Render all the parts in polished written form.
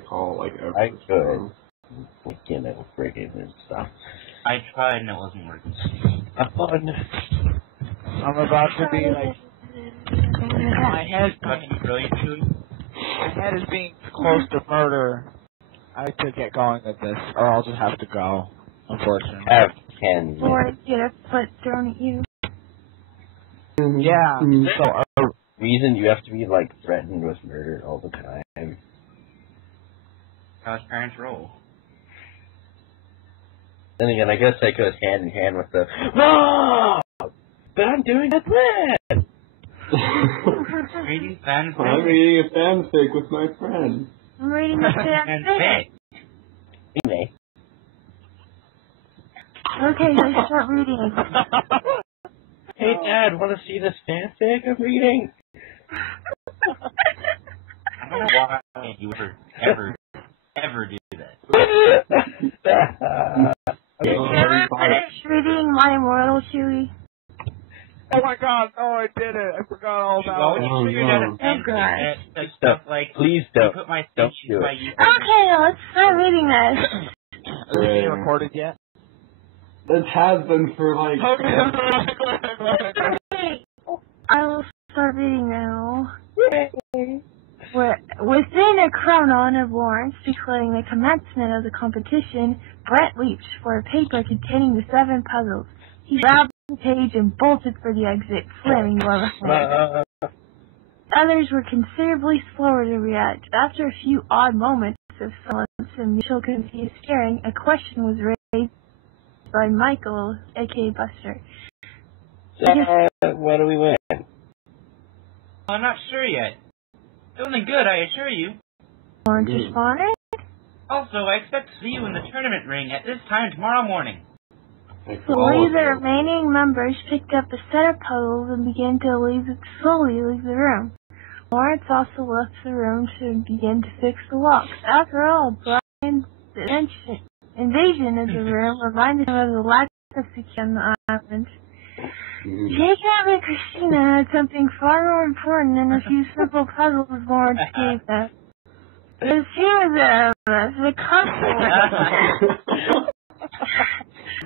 call like every I could. You know, friggin' and stuff. I tried and it wasn't working. Fun. I'm about to be like... My head is being close to murder. I could get going with this, or I'll just have to go, unfortunately. Have 10 minutes. Or get a foot thrown at you. Yeah. So, a reason you have to be, like, threatened with murder all the time? How his parents roll. Then again, I guess that goes hand in hand with the, no! But I'm doing a plan! Reading fanfic. I'm reading a fanfic with my friend. I'm reading a fanfic. Anyway. Okay, let's start reading. Hey, Dad, want to see this fanfic I'm reading? I don't know why you would ever do that. Did you ever finish reading My Immortal, Chewie? Oh my god, oh I did it. I forgot all about it. You figured out a fanfic that stuff like, please don't. put my Don't speech do in my it. Okay, let's start reading this. Is it being recorded yet? It has been for like... Okay, I will start reading now. Within a chronon of Lawrence declaring the commencement of the competition, Brett leaped for a paper containing the 7 puzzles. He grabbed the page and bolted for the exit, slamming the door behind him. Others were considerably slower to react. After a few odd moments of silence and mutual confused staring, a question was raised by Michael, aka Buster. What do we win? I'm not sure yet. Feeling good, I assure you. Lawrence responded. Also, I expect to see you in the tournament ring at this time tomorrow morning. Slowly, the remaining members picked up a set of puzzles and began to slowly leave the room. Lawrence also left the room to begin to fix the locks. After all, Brian's invasion of the room reminded him of the lack of security on the island. Jacob and Christina had something far more important than a few simple puzzles Lawrence gave them. The two of them, the couple,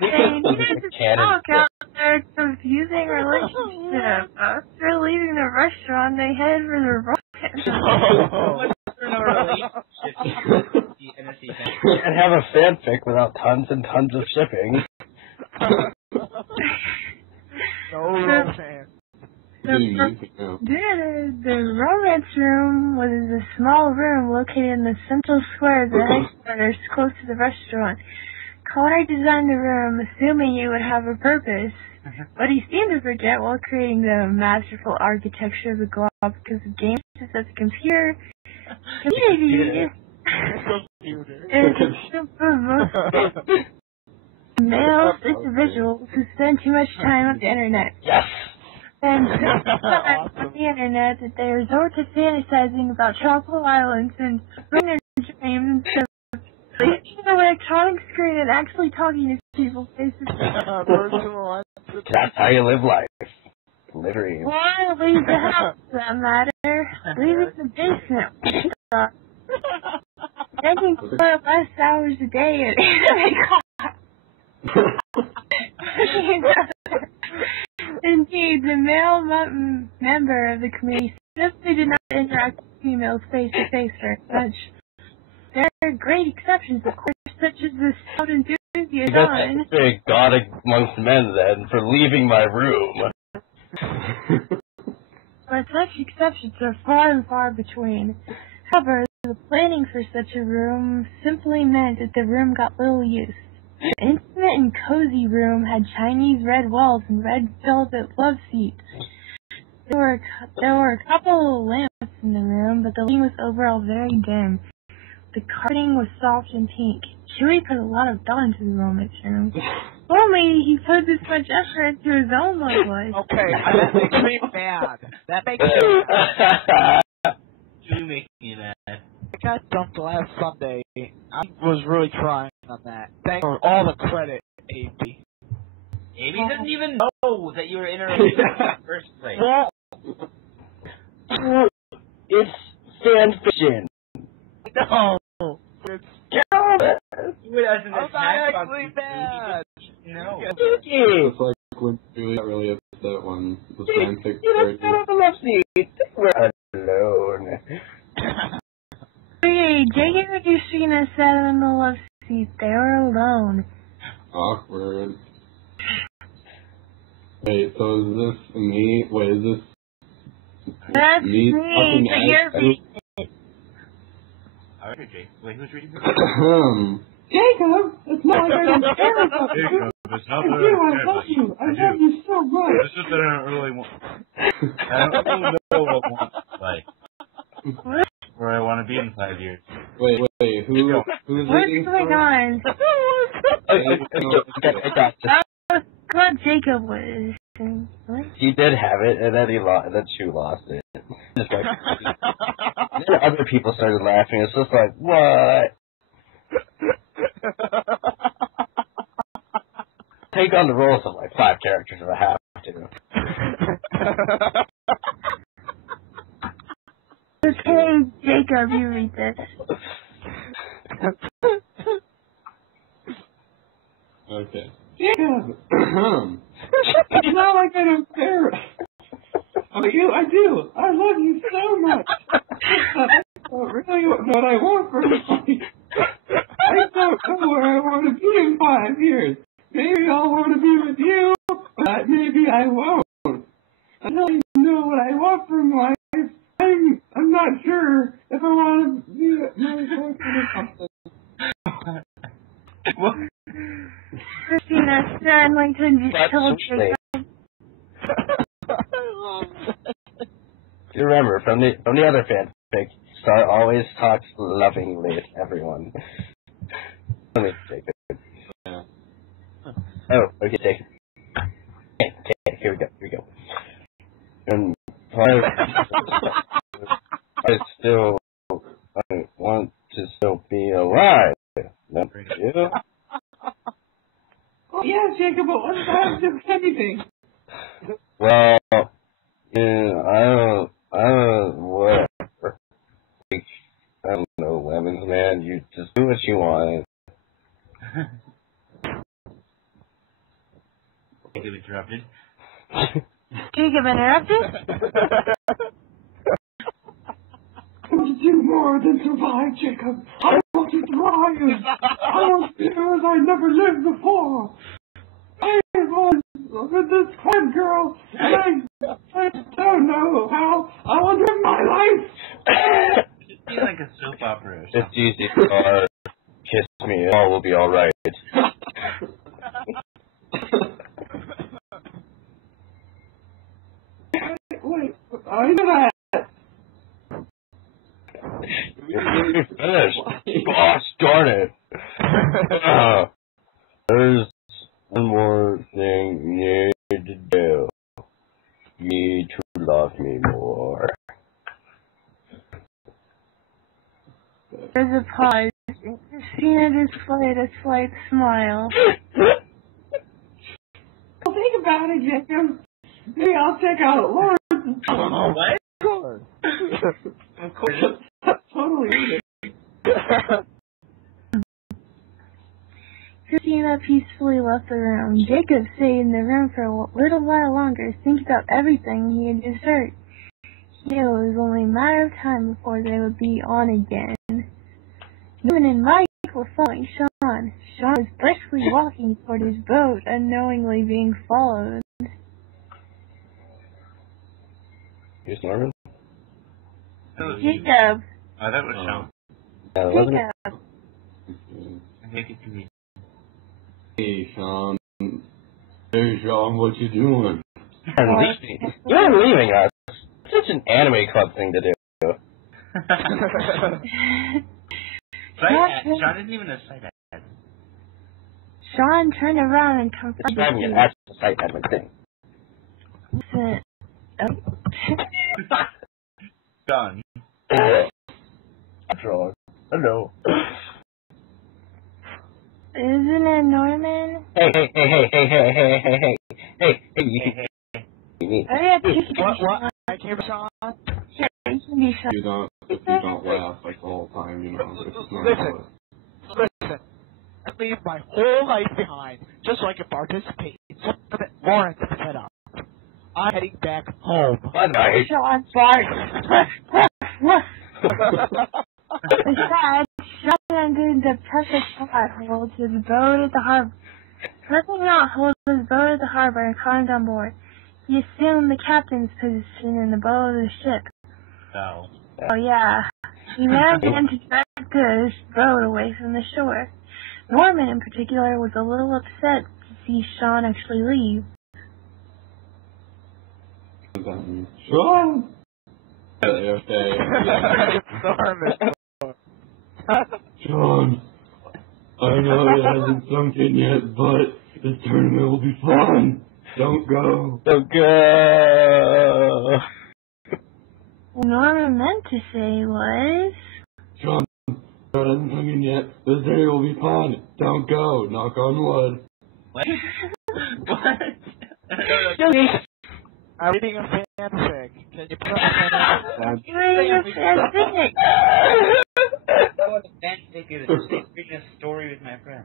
they needed to talk out their confusing relationship. After leaving the restaurant, they headed for the romance. You can't have a fanfic without tons and tons of shipping. The romance room was a small room located in the central square of the headquarters close to the restaurant. Connor designed the room assuming it would have a purpose, but he seemed to forget while creating the masterful architecture of the globe because the game is at the computer. Male individuals who spend too much time on the internet. Yes! And on the internet that they resort to fantasizing about tropical islands and bring their dreams instead of leaving the electronic screen and actually talking to people faces. That's how you live life. Literally. Or leave the house, for that matter. Leave it in the basement. Taking 4 less hours a day at Indeed, the male member of the committee simply did not interact with females face to face very much. There are great exceptions, of course, such as the stout enthusiast John. That's a god amongst men, then, for leaving my room. But such exceptions are far and far between. However, the planning for such a room simply meant that the room got little use. The intimate and cozy room had Chinese red walls and red velvet love seats. There were a couple of lamps in the room, but the lighting was overall very dim. The carpeting was soft and pink. Chewie put a lot of thought into the romance room. Only he put this much effort into his own love life. Okay, that makes me mad. That makes me mad. You make me mad. I got dumped last Sunday. I was really trying on that. Thanks for all the credit, AB. AB doesn't even know that you were in a relationship in the first place. Well, it's fan fiction. No. words. What as in I'm a not snack box, actually you mad. No. It's like when Julie got really upset when the fanfic started. We're alone. Hey, Jacob and Christina sat in the love seat. They were alone. Awkward. Wait, so is this me? Wait, is this That's me me, talking but as you're reading it. Alright, Jake. Wait, who's reading this? Jacob, it's not like I don't care about you. Jacob, it's not I that do, I I care love about you. you. I love you so much. It's just that I don't really want. I don't really know what I want like. What? Where I want to be in 5 years. Wait, who's What's reading going first? on? I got this. I thought Jacob was. What? He did have it, and then he lost. Then Shu lost it. Just like, then other people started laughing. It's just like, what? Take on the roles of like 5 characters if I have to. Okay, Jacob, you read this. Okay. Jacob! It's not like I don't care. Oh, you, I do. I love you so much. That's not really what I want for life. I don't know where I want to be in 5 years. Maybe I'll want to be with you, but maybe I won't. I don't even know what I want from life. I'm not sure if I want to be my boyfriend or something. What? Christina sternly told Jacob. You remember from the other fanfic, Star always talks lovingly with everyone. Let me take it. Yeah. Oh, okay, take it. Okay, here we go. And I want to still be alive. Not you. Oh, yeah, Jacob, but what if I have to do anything? Well, yeah, I don't, whatever. Like, I don't know, Lemons, man. You just do what you want. Jacob interrupted. Jacob interrupted? I want to do more than survive, Jacob. I want to thrive. I want to do as I never lived before. I was with this one girl, and I don't know how I want to live my life. It'd be like a soap opera or It's something. easy. Kiss me. All will be all right. Wait, I know that. You're finished. Gosh darn it. There's one more thing you need to do. You need to love me more. There's a pause. Christina displayed a slight smile. Well, think about it, Jacob. Maybe I'll check out Lawrence. What? Of course. That's totally it. Christina peacefully left the room. Jacob stayed in the room for a little while longer, thinking about everything he had just heard. He knew it was only a matter of time before they would be on again. Newman and Mike were following Sean. Sean was briskly walking toward his boat, unknowingly being followed. You snorting? That was you. Jacob! Oh, that was Sean. No, it wasn't. Jacob! I think it could be. Hey, Sean. Hey, Sean, what you doing? You're leaving. You're leaving us. It's such an anime club thing to do. Sean isn't even a sight ad. Sean turned around and It's confronted driving you. an actual site admin thing. Listen, Sean. After all, hello. isn't it Norman? Hey, me. Oh yeah, you can What? I came Sean? Yeah, you can be Sean. If you don't laugh like the whole time, you know, it's not Listen. how it- leave my whole life behind just so I can participate in something that Lawrence set up. I'm heading back home. Bye night. Sean barked. Besides, Sean entered the perfect knot to the boat at the harbor. Perfect knot hold his boat at the harbor and climbed on board. He assumed the captain's position in the bow of the ship. So. Oh yeah. He now began to drag the boat away from the shore. Norman, in particular, was a little upset to see Sean actually leave. Sean! Okay. Sean, I know it hasn't sunk in yet, but this tournament will be fun. Don't go. Don't go. What Norman meant to say was... Sean, it hasn't sunk in yet. This day will be fun. Don't go. Knock on wood. What? What? I'm reading a fanfic. Can you put up I'm reading a fanfic. I want a fanfic is reading a story with my friend.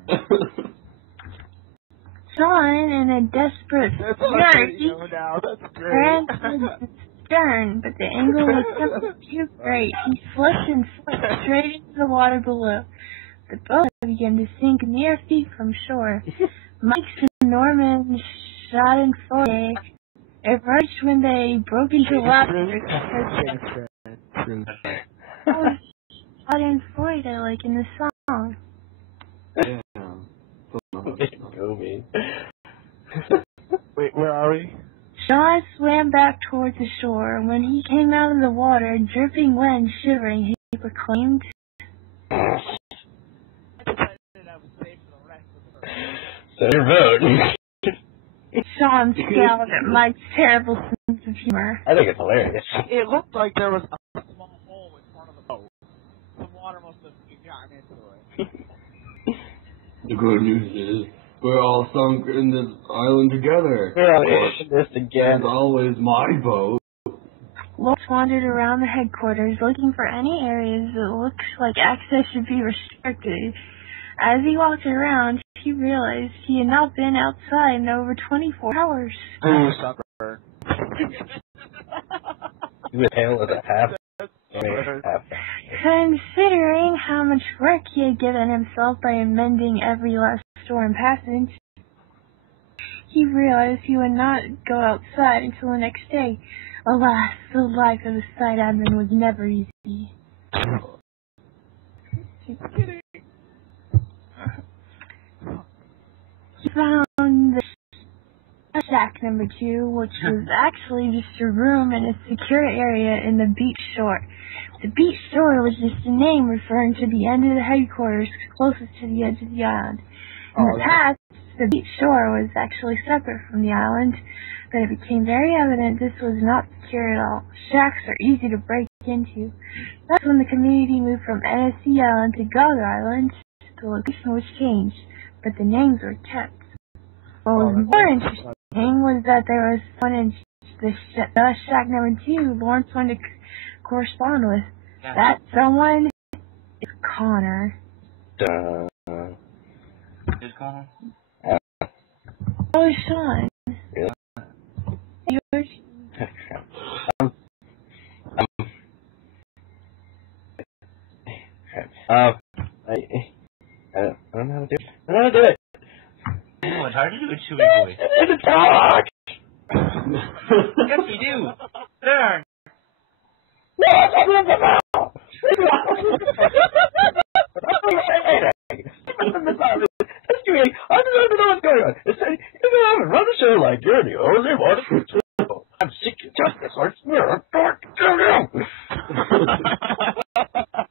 Sean, in a desperate ran to the stern, but the angle was simply too great. He slipped and slipped straight into the water below. The boat began to sink mere feet from shore. Mike and Norman shot in forward. Emerged when they broke into laughter. Shot in forward, like in the song. Yeah. Go me. Wait, where are we? Sean swam back towards the shore, and when he came out of the water, dripping wet and shivering, he proclaimed, So your vote. It's Sean scowled at Mike's terrible sense of humor. I think it's hilarious. It looked like there was a small hole in front of the boat. The water must have gotten into it. The good news is, we're all sunk in this island together. We're all in this again. It's always my boat. Lawrence wandered around the headquarters looking for any areas that looked like access should be restricted. As he walked around, he realized he had not been outside in over 24 hours. Ooh, sucker. He was pale as a half. Considering how much work he had given himself by amending every last storm passage, he realized he would not go outside until the next day. Alas, the life of a site admin was never easy. He found the shack number 2, which was actually just a room in a secure area in the beach shore. The beach shore was just a name referring to the end of the headquarters closest to the edge of the island. In the past, the beach shore was actually separate from the island, but it became very evident this was not secure at all. Shacks are easy to break into. That's when the community moved from NSC Island to GoG Island. The location was changed, but the names were kept. What was more interesting was that there was one in the shack number 2 Lawrence wanted to correspond with. Yeah. That someone is Connor. Who's Connor? Oh, Sean. Really? Yours? I don't know how to do it. I don't know how to do it. Oh, it's hard to do a chewy voice. I need to talk. Yes, you do. There. Run the show like you're the only one. I'm seeking justice. I swear I'm dark.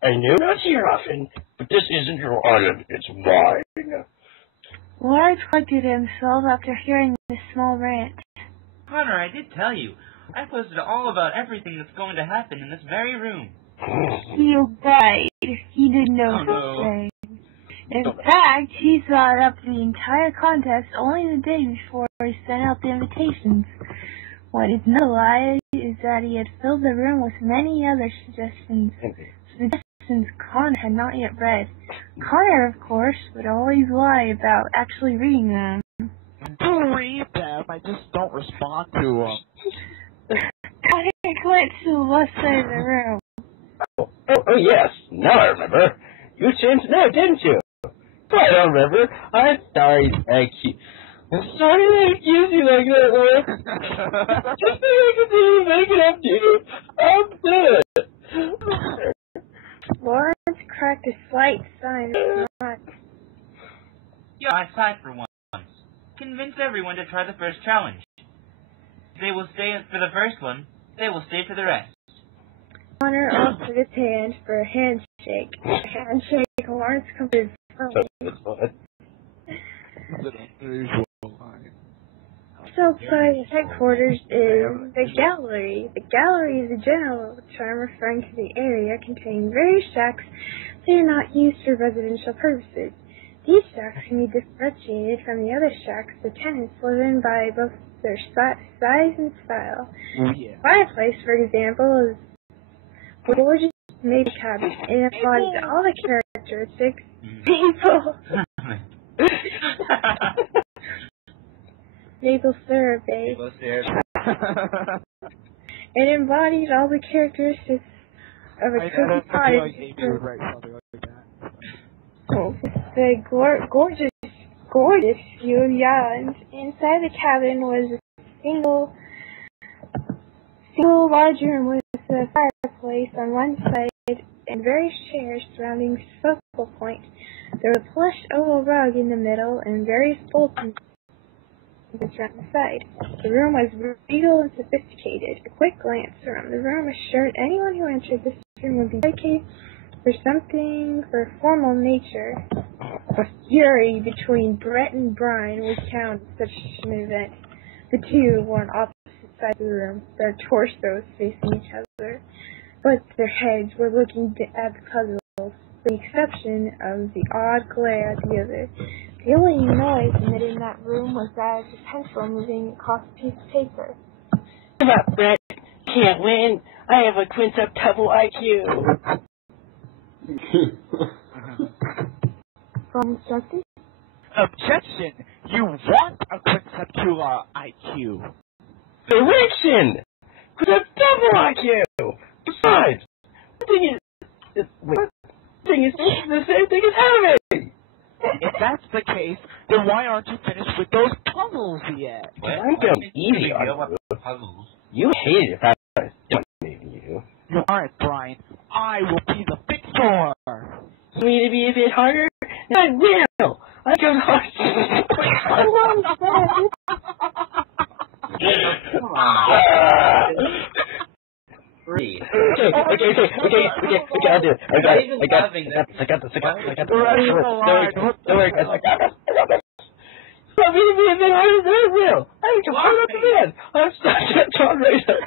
I know not here often, but this isn't your island. It's mine. Lawrence collected himself after hearing this small rant. Connor, I did tell you. I posted all about everything that's going to happen in this very room. You right. He didn't know Oh, anything. In fact, he thought up the entire contest only the day before he sent out the invitations. What is no lie is that he had filled the room with many other suggestions Connor had not yet read. Connor, of course, would always lie about actually reading them. I do read them, I just don't respond to them. Connor glanced to the left side of the room. Oh, yes. Now I remember. You changed the note, didn't you? I don't remember. I'm sorry, thank you. I'm sorry to accuse you like that, Lord. Just so I can do make it up to you. I'm good. Lawrence cracked a slight sign of smart. Yeah, I sighed for once. Convince everyone to try the first challenge. If they will stay for the first one, they will stay for the rest. Connor offered his hand for a handshake. Lawrence completed firmly. Outside his headquarters is the gallery. The gallery is a general term referring to the area containing various shacks that are not used for residential purposes. These shacks can be differentiated from the other shacks the tenants live in by both their size and style. Fireplace, for example, is a gorgeous made cabin. It embodies all the characteristics people. Maple syrup base. It embodies all the characteristics of a cozy cottage. The gorgeous view of the island. Inside the cabin was a single large room with a fireplace on one side and various chairs surrounding the focal point. There was a plush oval rug in the middle and various bulletins around the side. The room was regal and sophisticated. A quick glance around the room assured anyone who entered this room would be dedicated for something for a formal nature. A fury between Brett and Brian was found at such an event. The two were on opposite sides of the room, their torsos facing each other, but their heads were looking at the puzzles, with the exception of the odd glare at the other. The only noise emitted in that room was that of a pencil moving across a piece of paper. Give up, Brett. Can't win. I have a quintuple IQ. From instructor? Objection! You want a quintuple IQ. Correction! Quintuple IQ! Besides, the thing is the same thing as having! If that's the case, then why aren't you finished with those puzzles yet? I'm going easy on you. Puzzles. You hate it if I was dominating you. You aren't, Brian. I will be the victor! You need to be a bit harder? I will! I go hard. Come on. Breathe. Okay, I'll do it. I got this. Don't worry, guys, I got this. You want me to be a bit harder than I will? I can hold up the bed. I'm stuck at John Razor.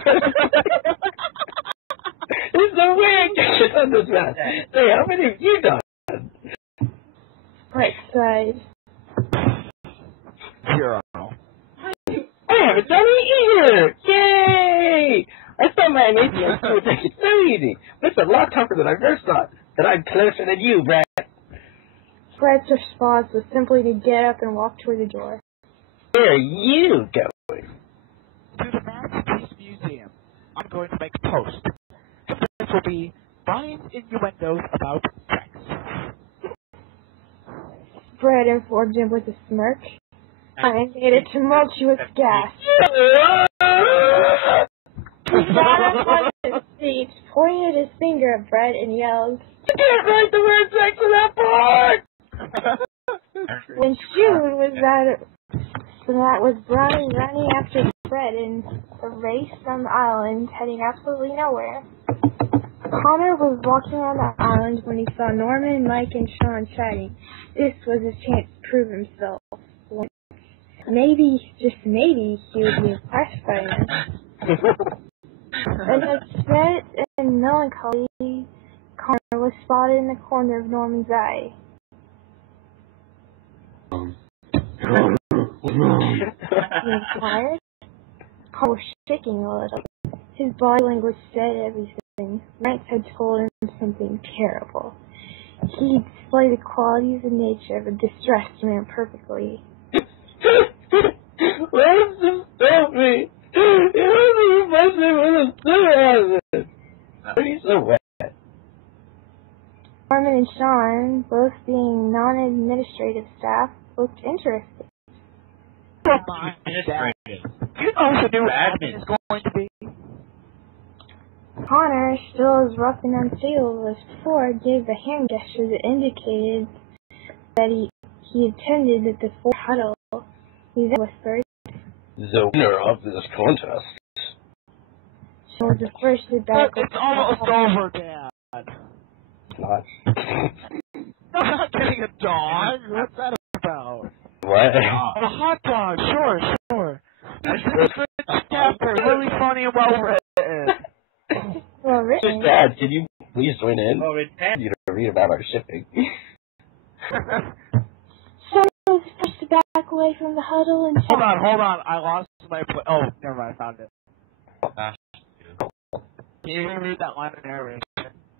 There's no way I can get on this man. Hey, how many have you done? Right side. 0. I haven't done it either! Yay! I thought my amazing school would take it so easy. But it's a lot tougher than I first thought. That I'm closer than you, Brad. Brett's response was simply to get up and walk toward the door. Where are you going? To the Masterpiece Museum. I'm going to make a post. This will be Brian's innuendos about sex. Brett informed him with a smirk. Brian made a tumultuous gasp. He got up on his feet, pointed his finger at Brett, and yelled, You can't write the word sex on that board! When June was that was Brian running after Brett in a race from the island, heading absolutely nowhere. Connor was walking around the island when he saw Norman, Mike, and Sean chatting. This was his chance to prove himself. Maybe, just maybe, he would be impressed by him. And upset and melancholy, Connor was spotted in the corner of Norman's eye. He was tired. Connor was shaking a little. His body language said everything. Knights had told him something terrible. He displayed the qualities and nature of a distressed man perfectly. Let's just stop me. You don't must me with a cigarette. He's so wet. Norman and Sean, both being non-administrative staff, looked interested. Administrative. You know who knew Admin. admin is going to be? Connor, still as rough and unstable as before, gave a hand gesture that indicated that he attended at the fourth huddle. He then whispered, The winner of this contest. Sean was the first to back. It's almost over, Dad. Not. I'm not getting a dog. What's that about? What? A hot dog. Sure. It's a chapter. Really funny and well written. Well written. Dad, can you please join in? Oh, it's You to read about our shipping. Sean was the first to back away from the huddle and Hold on. I lost my place. Oh, never mind. I found it. Can you read that line of narration?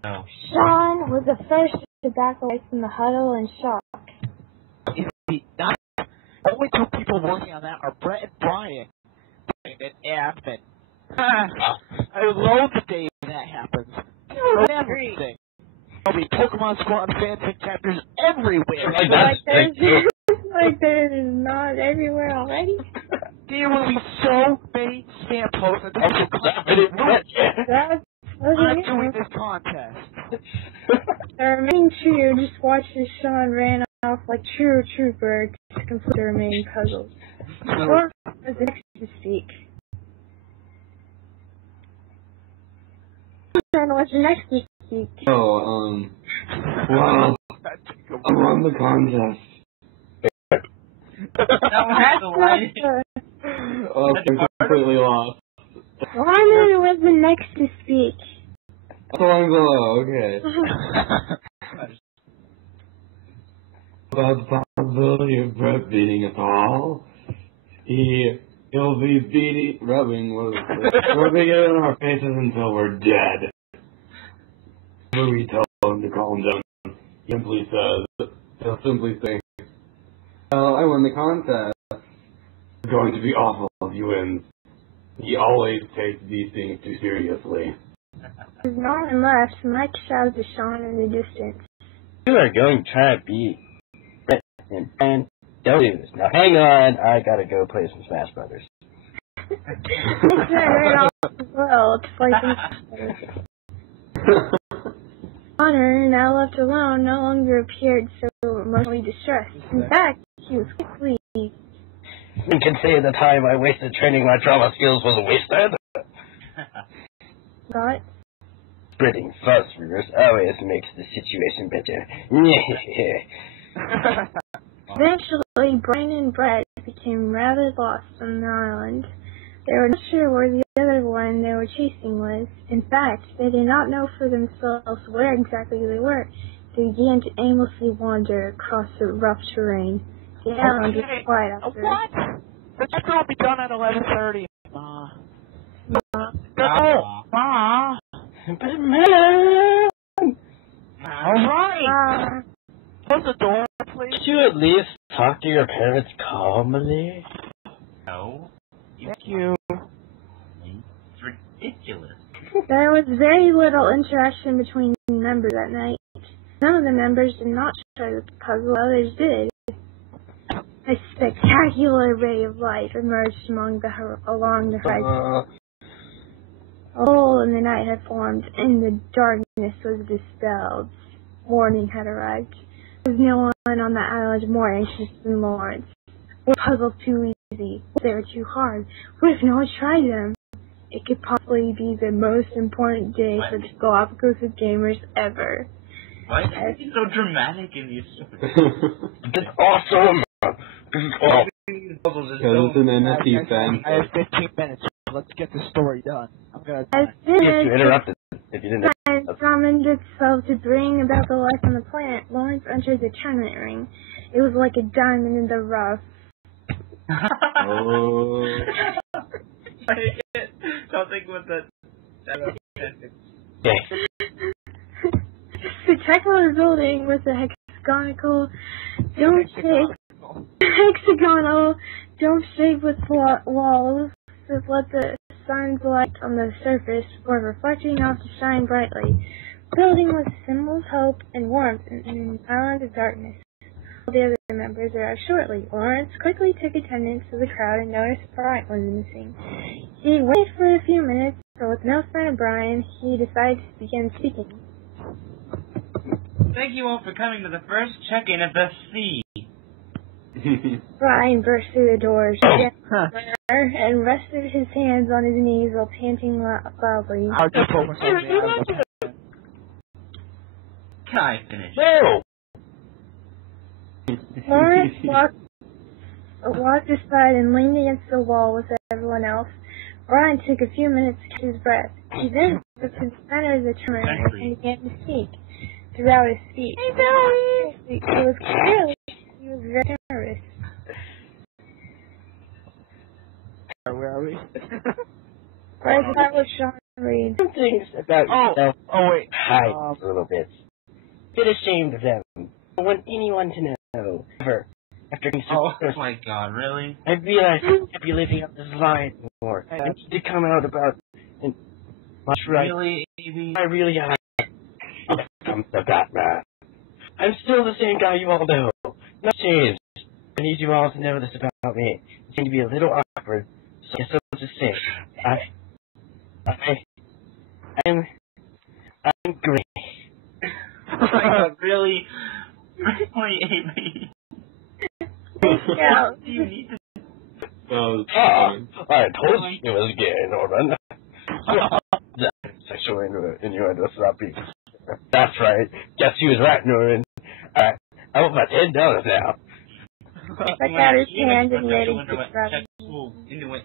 No. Sean was the first to back away from the huddle in shock. Not only two people working on that are Brett and Brian. And admin. I loathe the day that happens. Everything. There'll be Pokemon Squad fanfic chapters everywhere. Like there's not everywhere already. There will be so many spam posts and I'm doing this contest. The remaining two just watched as Sean ran off like true trooper to complete the remaining puzzles. Or was the next to speak. Sean was the next to speak. Oh, well, I won the contest. Oh, I'm completely lost. Wyman was the next to speak. Along below, okay. About the possibility of Brett beating us all. He'll be rubbing it in our faces until we're dead. When we tell him to calm down, he'll simply say, well, I won the contest. It's going to be awful if he wins. He always takes these things too seriously. As Norman left, Mike shouted to Sean in the distance. You are going to try to beat Brett and Brian. Don't do this. Now hang on, I gotta go play some Smash Brothers. He ran off as well to play some Connor, now left alone, no longer appeared so emotionally distressed. In fact, he was quickly. You can say the time I wasted training my trauma skills was wasted. Got Spreading fuss rumors always makes the situation better. Eventually, Brian and Brett became rather lost on the island. They were not sure where the other one they were chasing was. In fact, they did not know for themselves where exactly they were. They began to aimlessly wander across the rough terrain. The island was quiet after. What? The chapter will be done at 11:30. Ma. But man! Alright! Close the door, please. Could you at least talk to your parents calmly? No. Thank you. It's ridiculous. There was very little interaction between the members that night. Some of the members did not try the puzzle, others did. A spectacular ray of light emerged along the horizon. A hole in the night had formed, and the darkness was dispelled. Morning had arrived. There was no one on the island more anxious than Lawrence. Were puzzles too easy? They were too hard. What if no one tried them? It could possibly be the most important day for the Galapagos of gamers ever. Why is everything so dramatic in these stories? That's awesome! Because it's an NFT fan. I have 15 minutes. Let's get the story done. I'm gonna. As You soon as interrupted if you didn't. time summoned itself to bring about the life on the planet, Lawrence entered the tournament ring. It was like a diamond in the rough. Oh. Something with the... spectacular building with a hexagonal dome-shaped with walls that let the sun's light on the surface before reflecting off to shine brightly. The building was a symbol of hope and warmth in an island of darkness. All the other members arrived shortly. Lawrence quickly took attendance of the crowd and noticed Brian was missing. He waited for a few minutes, but with no sign of Brian, he decided to begin speaking. Thank you all for coming to the first check-in of the sea. Brian burst through the doors and rested his hands on his knees while panting loudly. I'll just focus on the Can I finish? No! Lawrence walked aside and leaned against the wall with everyone else. Brian took a few minutes to catch his breath. He then took to the center of the terminal and began to speak. Throughout his speech, he was very nervous. Where are we? Right, that was Sean Reed. Some things about yourself wait. hide a little bit. Bit ashamed of them. I don't want anyone to know. Ever. After being so close, my God, really? I realized I can't be living up this lie anymore. I need to come out about and much right. Really, Evie? I really am. I'm the Batman. I'm still the same guy you all know. Not changed. I need you all to know this about me. It's going to be a little awkward, so I guess I'll just say, I'm great. Oh my God, really? Really, Amy? Yeah. You need to... I told you it was gay, Norman. Sexual innuendo sloppy. That's right. Guess he was right, Norman. I want my $10 now. Stuck out his hand and made a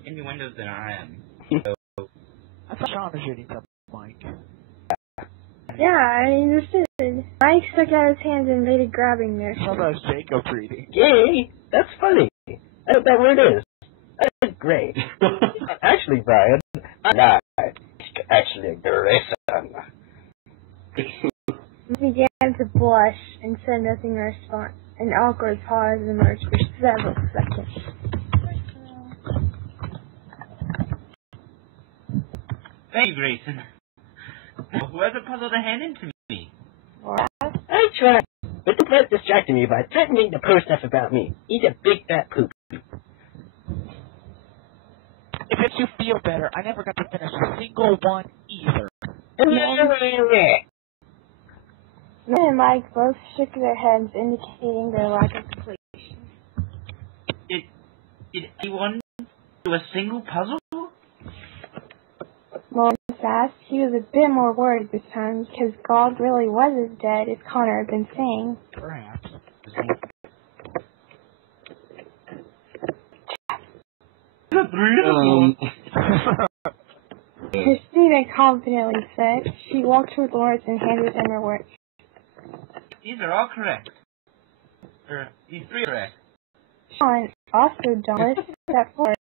innuendos than I am. I thought Sean was reading something, Mike. Yeah, I understood. Mike stuck out his hands and made a grabbing there. I thought that was Jacob reading. Gay? That's funny. I know what that word is. That's great. Actually, Brian, I'm not. Actually, a great son. He began to blush and said nothing in response. An awkward pause emerged for several seconds. Thank you, Grayson. Who has a puzzle to hand in to me? I tried, but the press distracted me by threatening to post stuff about me. Eat a big fat poop. It makes you feel better. I never got to finish a single one either. Ned and Mike both shook their heads, indicating their lack of completion. Did anyone do a single puzzle? Lawrence asked. He was a bit more worried this time because GoG really was as dead as Connor had been saying. Perhaps. Christina confidently said. She walked toward Lawrence and handed him her work. These are all correct. These three are correct. Sean, also Dallas, stepped forward.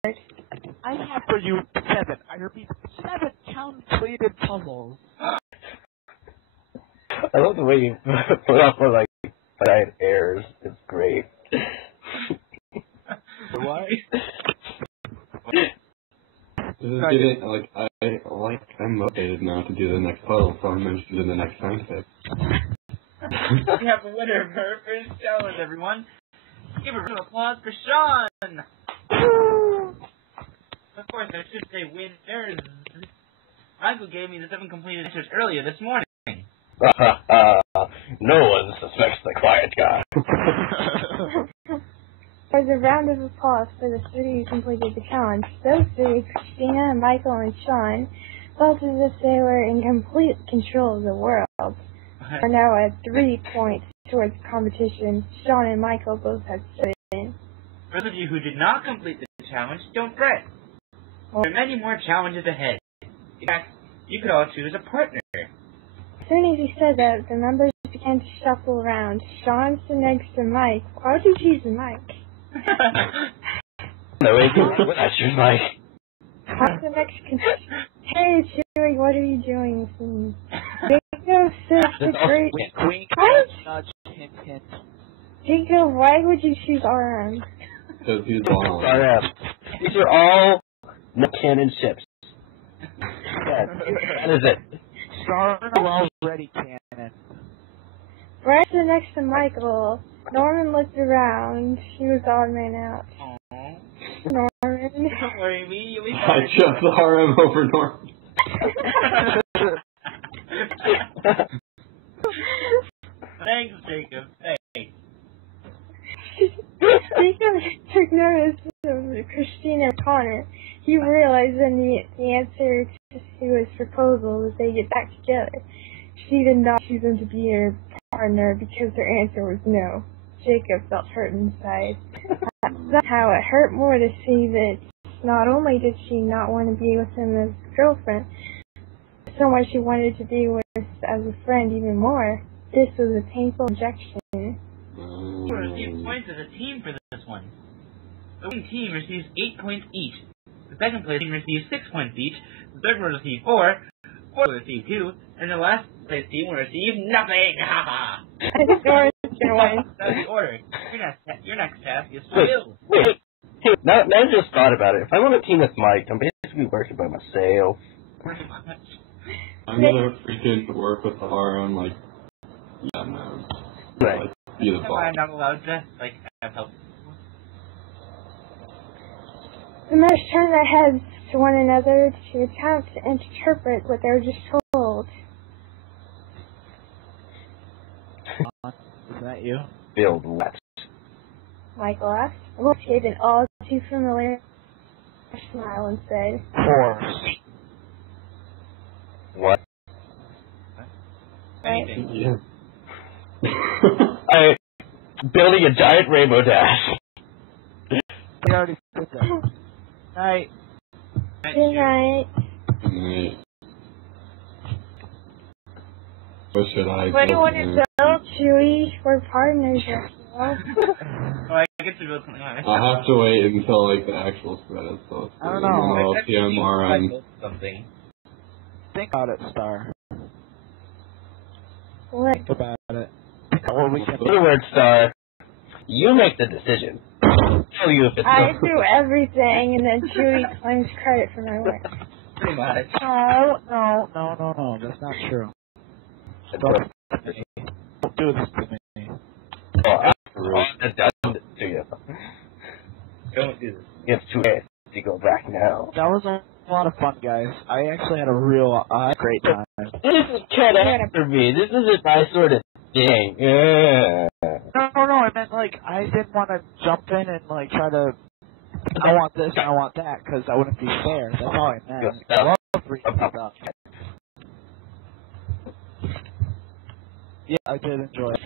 I have for you 7. I repeat, 7 completed puzzles. I love the way you put off for like giant airs. It's great. What? I'm motivated now to do the next puzzle, so I'm going to do the next fanfic. We have a winner of our first challenge, everyone. Give a round of applause for Sean! Of course, I should say winners. Michael gave me the 7 completed answers earlier this morning. No one suspects the quiet guy. There was a round of applause for the 3 who completed the challenge. Those 3, Christina, Michael, and Sean, felt as if they were in complete control of the world. Are now at 3 points towards competition. Sean and Michael both had 7. For those of you who did not complete the challenge, don't fret. There are many more challenges ahead. In fact, you could all choose a partner. As soon as he said that, the members began to shuffle around. Sean stood next to Mike. Why would you choose Mike? No, I choose Mike. How's the next contestant? Hey, Chewie, what are you doing? Jake Jacob says the great. Wink, wink, Why? nudge, hint, hint. Jacob, why would you choose RM? Because he's wrong. RM. These are all no canon ships. That is it. Star already canon. Right next to Michael, Norman looked around. He was the odd man out. Aww. Norman. Don't worry, me. You'll be I fine. chose RM over Norman. Thanks, Jacob. Thanks. Jacob took notice of Christina and Connor. He realized then the answer to his proposal was they get back together. She did not choose him to be her partner because her answer was no. Jacob felt hurt inside. Somehow it hurt more to see that not only did she not want to be with him as a girlfriend, but so much she wanted to be with as a friend even more. This was a painful injection. You receive points as a team for this one. The winning team receives 8 points each. The second place team receives 6 points each. The third one will receive 4. Fourth will receive 2. And the last place team will receive nothing. Haha. I think Norman's gonna win. That's the order. Your next task is to build. Wait. Hey, now I just thought about it. If I want to team with Mike, I'm basically working by myself. Pretty much. I'm gonna freaking work with the RM, like, yeah, man. Right. Like, be the Am I boss. not allowed to, like, have help? The men turned their heads to one another to attempt to interpret what they were just told. Is that you? Build what? Michael asked. Wolf gave an all too familiar smile and said, Horse. What? Anything. Yeah. Building a giant rainbow dash. We already did that. Night. Good night. Right. What should I What do you want to do? build, Chewie? We're partners after all. Oh, I get to build something on it. I'll have to wait until, like, the actual credits. So I don't know. I'll see on RM. Something. Think about it, Star. What? Think about it. Or we can. In other words, Star, you make the decision. I'll tell you if it's I do everything, and then Chewie claims credit for my work. Pretty much. No. That's not true. Don't do this to me. Oh, I've done it to you. Don't do this. It's too late to go back now. That was a lot of fun, guys. I actually had a real great time. This is Ken after me. This isn't my sort of thing. Yeah. No. I meant like I didn't want to jump in and like try to. I want this and I want that because that wouldn't be fair. That's all I meant. I love reading stuff. Yeah, I did enjoy it.